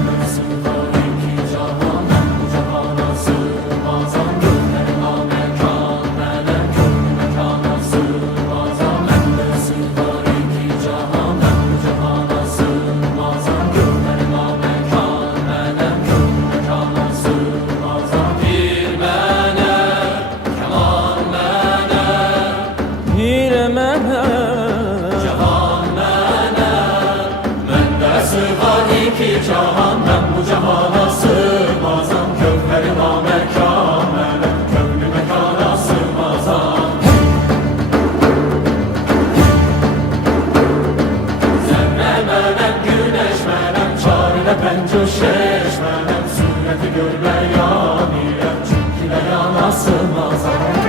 iki cahan ben bu cahana sığmazam. Kövheri namekâmele kövlü mekana sığmazam. Zerre menem güneş menem çarine pencuşeş menem sureti görme yanire çünkü yana sığmazam.